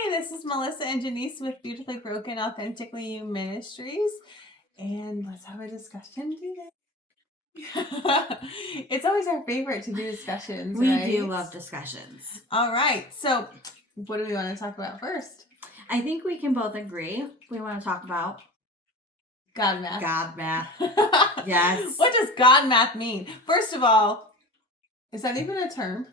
Hi, this is Melissa and Janice with Beautifully Broken Authentically You Ministries. And let's have a discussion today. It's always our favorite to do discussions, We right? do love discussions. All right. So, what do we want to talk about first? I think we can both agree we want to talk about God math. God math. Yes. What does God math mean? First of all, is that even a term?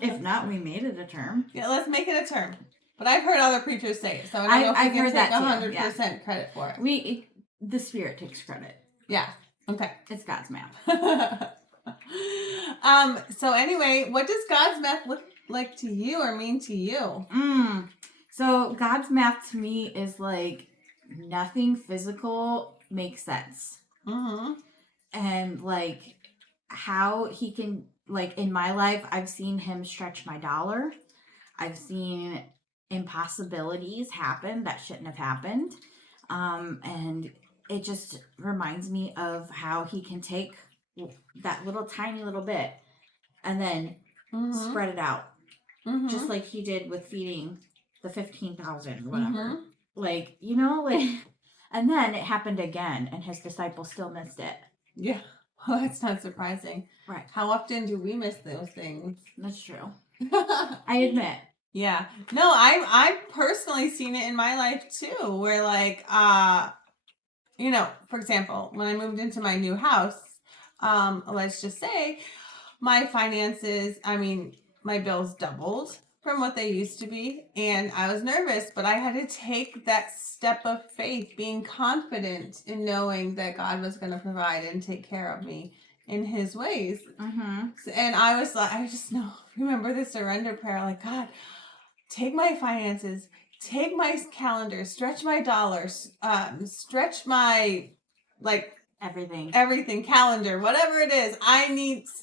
If not, we made it a term. Yeah, let's make it a term. But I've heard other preachers say it, so I don't know if I've we can heard take that too, 100% credit for it. The Spirit takes credit. Yeah. Okay. It's God's math. So anyway, what does God's math look like to you or mean to you? So God's math to me is like nothing physical makes sense. Mm-hmm. And like how he can, like in my life, I've seen him stretch my dollar. I've seen impossibilities happen that shouldn't have happened. And it just reminds me of how he can take that little tiny little bit and then spread it out. Mm-hmm. Just like he did with feeding the 15,000 or whatever. Mm-hmm. Like, you know, like, and then it happened again and his disciples still missed it. Yeah. Well, that's not surprising. Right. How often do we miss those things? That's true. I admit. Yeah. No, I've personally seen it in my life too, where like, you know, for example, when I moved into my new house, let's just say my finances, my bills doubled from what they used to be. And I was nervous, but I had to take that step of faith, being confident in knowing that God was going to provide and take care of me in his ways. Mm-hmm. And I was like, I just remember the surrender prayer, like, God, take my finances, take my calendar, stretch my dollars, stretch my, like, everything, calendar, whatever it is.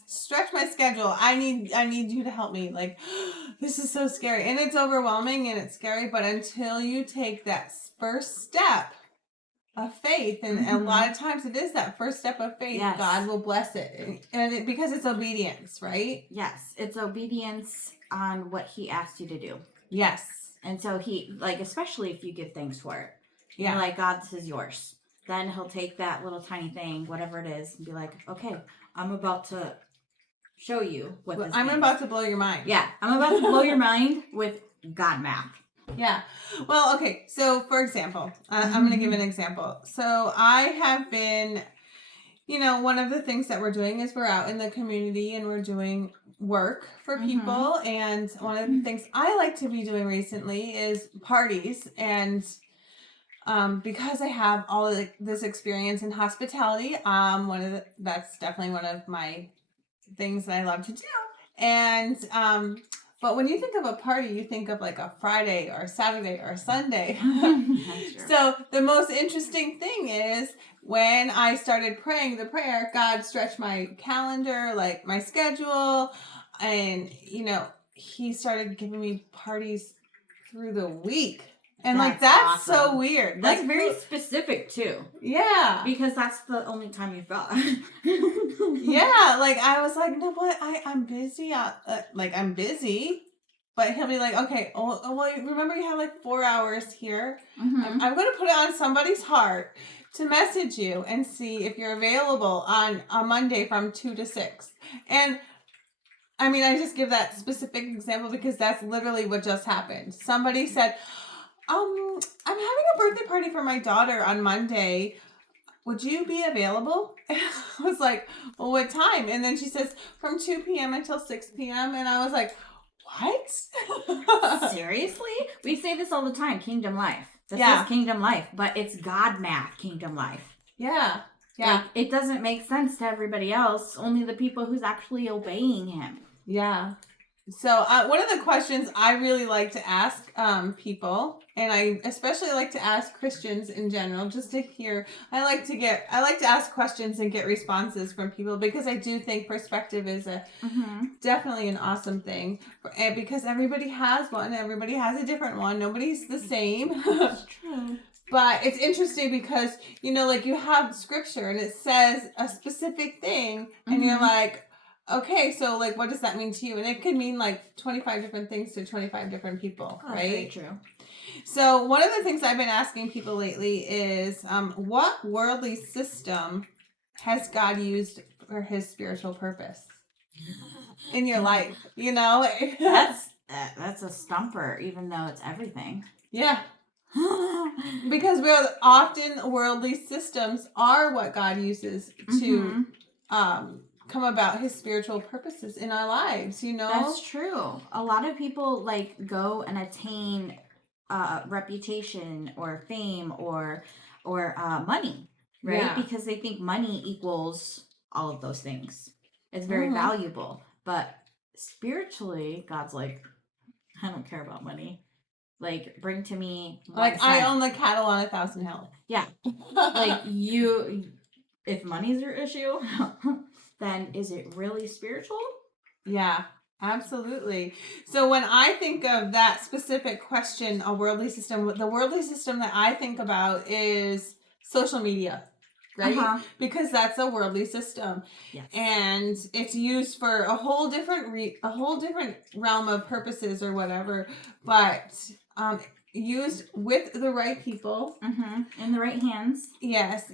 Stretch my schedule. I need you to help me. Like, this is so scary. And it's overwhelming and it's scary, but until you take that first step of faith, and a lot of times it is that first step of faith, yes, God will bless it. And because it's obedience, right? Yes, it's obedience on what he asked you to do. Yes. And so he, like, especially if you give thanks for it. Yeah. You're like, God, this is yours. Then he'll take that little tiny thing, whatever it is, and be like, okay, I'm about to show you what this I'm means. about to blow your mind. Yeah, I'm about to blow your mind with God math. Yeah. Well, okay. So, for example, I'm going to give an example. So, I have been, one of the things that we're doing is we're out in the community and we're doing work for people. And one of the things I like to be doing recently is parties. And because I have all of this experience in hospitality, that's definitely one of my things that I love to do. And but when you think of a party, you think of like a Friday or Saturday or Sunday. So the most interesting thing is when I started praying the prayer, God stretched my calendar, like my schedule, and he started giving me parties through the week. And that's awesome. So weird. That's very specific too. Yeah. Because that's the only time you've got. Yeah. Like I was like, no, but I'm busy. I'm busy. But he'll be like, okay, well, remember you have like 4 hours here. Mm-hmm. I'm going to put it on somebody's heart to message you and see if you're available on a Monday from 2 to 6. And I just give that specific example because that's literally what just happened. Somebody said, I'm having a birthday party for my daughter on Monday. Would you be available? And I was like, well, what time? And then she says, from 2 p.m. until 6 p.m. And I was like, what? Seriously? We say this all the time, kingdom life. This is kingdom life, but it's God math kingdom life. Yeah. Yeah. Like, it doesn't make sense to everybody else, only the people who's actually obeying him. Yeah. So one of the questions I really like to ask people, and I especially like to ask Christians in general, just to hear, I like to ask questions and get responses from people because I do think perspective is definitely an awesome thing. And because everybody has one, everybody has a different one. Nobody's the same. That's true. But it's interesting because, like you have scripture and it says a specific thing and you're like, okay, so like, what does that mean to you? And it could mean like 25 different things to 25 different people, Oh, that's very right? true. So one of the things I've been asking people lately is, what worldly system has God used for his spiritual purpose in your life? You know? That's a stumper, even though it's everything. Yeah. Because we're often worldly systems are what God uses to come about his spiritual purposes in our lives, you know? That's true. A lot of people like go and attain reputation or fame or money, right? Yeah. Because they think money equals all of those things. It's very Mhm. valuable, but spiritually, God's like, I don't care about money. Like, bring to me Like, 1 I cent. own the cattle on 1,000 hills. Yeah. Like, if money's your issue, then is it really spiritual? Yeah, absolutely. So when I think of that specific question, a worldly system, the worldly system that I think about is social media, right? Uh-huh. Because that's a worldly system, Yes. and it's used for a whole different realm of purposes or whatever, but used with the right people, In the right hands. yes,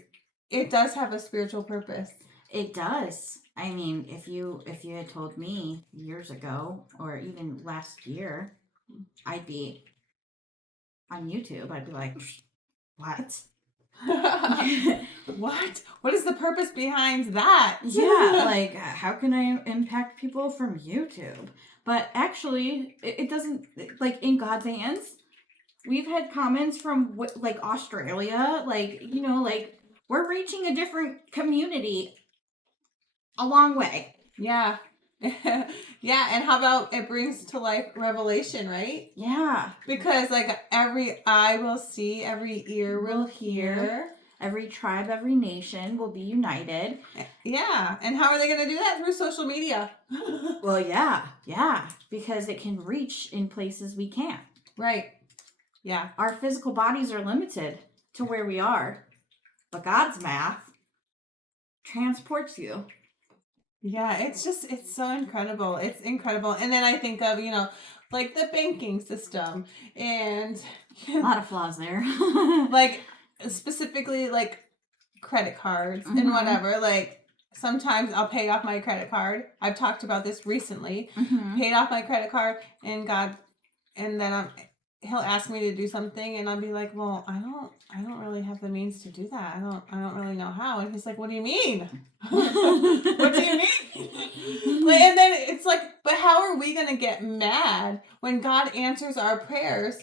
it does have a spiritual purpose. It does. I mean, if you had told me years ago or even last year, I'd be on YouTube. I'd be like, what? What is the purpose behind that? Yeah, like how can I impact people from YouTube? But actually, it doesn't, like, in God's hands. We've had comments from like Australia, like, you know, like we're reaching a different community a long way. Yeah. Yeah, and how about it brings to life revelation, right? Yeah. Because like every eye will see, every ear will hear. Every tribe, every nation will be united. Yeah, and how are they going to do that? Through social media. Well, yeah, because it can reach in places we can't. Right. Yeah. Our physical bodies are limited to where we are, but God's math transports you. Yeah, it's so incredible. It's incredible. And then I think of, like the banking system and a lot of flaws there. Like specifically like credit cards and whatever. Like sometimes I'll pay off my credit card. I've talked about this recently. Paid off my credit card and then he'll ask me to do something and I'll be like, well, I don't really have the means to do that. I don't really know how. And he's like, what do you mean? What do you mean? And then it's like, but how are we going to get mad when God answers our prayers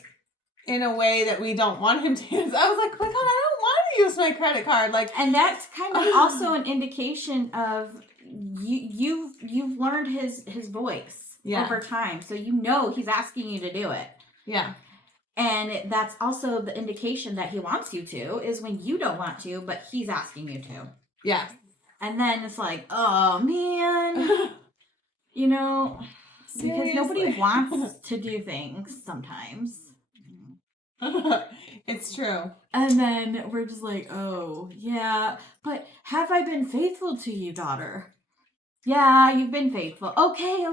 in a way that we don't want him to answer? I was like, but God, I don't want to use my credit card. Like, and that's kind of also an indication of you've learned his voice over time. So you know he's asking you to do it. Yeah. And that's also the indication that he wants you to, is when you don't want to, but he's asking you to. Yeah. And then it's like, oh, man. You know, because nobody wants to do things sometimes. It's true. And then we're just like, oh, yeah, but have I been faithful to you, daughter? Yeah, you've been faithful. Okay.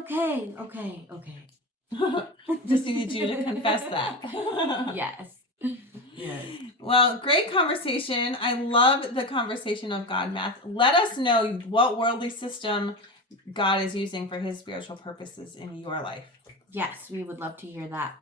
Just needed you to confess that. Yes. Well, great conversation. I love the conversation of God math. Let us know what worldly system God is using for his spiritual purposes in your life. Yes, we would love to hear that.